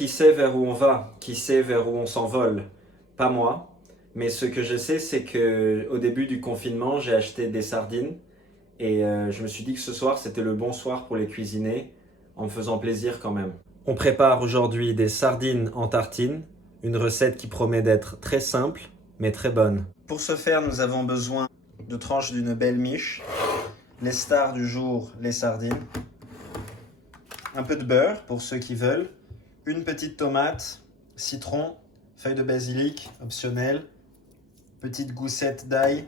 qui sait vers où on va, qui sait vers où on s'envole. Pas moi. Mais ce que je sais, c'est que au début du confinement, j'ai acheté des sardines et je me suis dit que ce soir, c'était le bon soir pour les cuisiner en me faisant plaisir quand même. On prépare aujourd'hui des sardines en tartine, une recette qui promet d'être très simple mais très bonne. Pour ce faire, nous avons besoin de tranches d'une belle miche, les stars du jour, les sardines, un peu de beurre pour ceux qui veulent, une petite tomate, citron, feuille de basilic, optionnel, petite goussette d'ail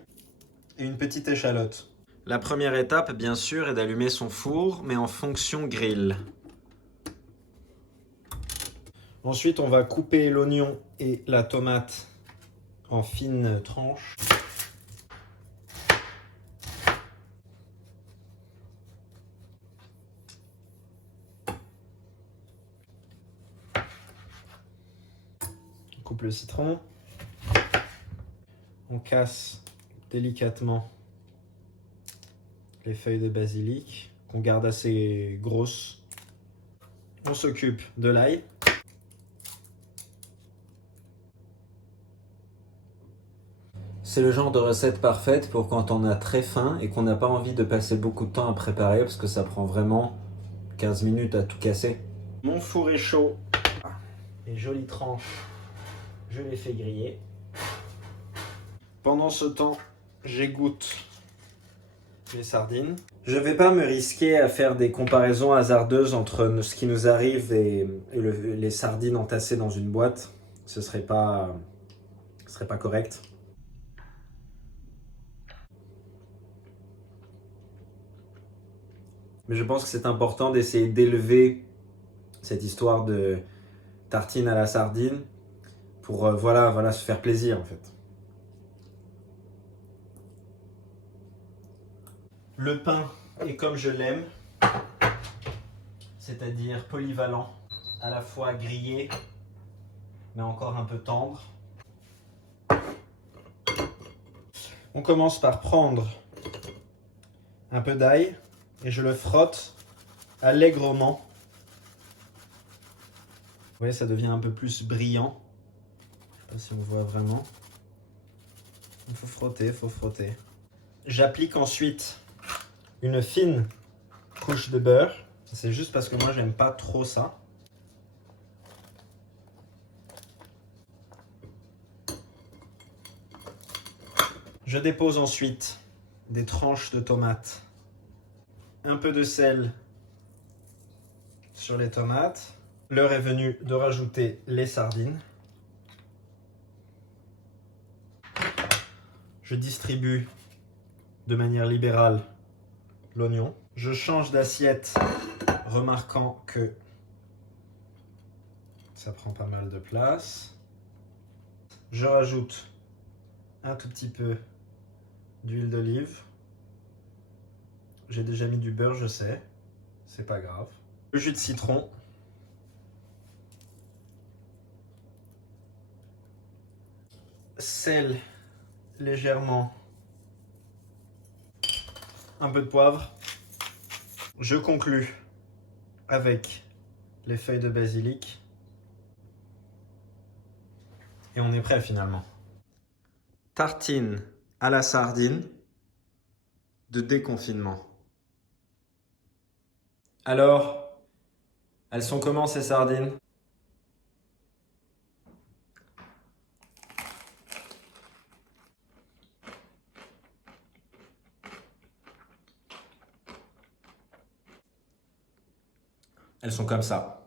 et une petite échalote. La première étape, bien sûr, est d'allumer son four, mais en fonction grill. Ensuite, on va couper l'oignon et la tomate en fines tranches. On coupe le citron. On casse délicatement les feuilles de basilic qu'on garde assez grosses. On s'occupe de l'ail. C'est le genre de recette parfaite pour quand on a très faim et qu'on n'a pas envie de passer beaucoup de temps à préparer parce que ça prend vraiment 15 minutes à tout casser. Mon four est chaud. Les jolies tranches, je les fais griller. Pendant ce temps, j'égoutte les sardines. Je ne vais pas me risquer à faire des comparaisons hasardeuses entre ce qui nous arrive et les sardines entassées dans une boîte. Ce serait pas correct. Mais je pense que c'est important d'essayer d'élever cette histoire de tartine à la sardine pour voilà, se faire plaisir en fait. Le pain est comme je l'aime, c'est-à-dire polyvalent, à la fois grillé, mais encore un peu tendre. On commence par prendre un peu d'ail et je le frotte allègrement. Vous voyez, ça devient un peu plus brillant. Je ne sais pas si on voit vraiment. Il faut frotter, il faut frotter. J'applique ensuite une fine couche de beurre. C'est juste parce que moi, j'aime pas trop ça. Je dépose ensuite des tranches de tomates, un peu de sel sur les tomates. L'heure est venue de rajouter les sardines. Je distribue de manière libérale l'oignon. Je change d'assiette, remarquant que ça prend pas mal de place. Je rajoute un tout petit peu d'huile d'olive. J'ai déjà mis du beurre, je sais, c'est pas grave. Le jus de citron. Sel légèrement. Un peu de poivre. Je conclus avec les feuilles de basilic. Et on est prêt finalement. Tartine à la sardine de déconfinement. Alors, elles sont comment ces sardines? Elles sont comme ça.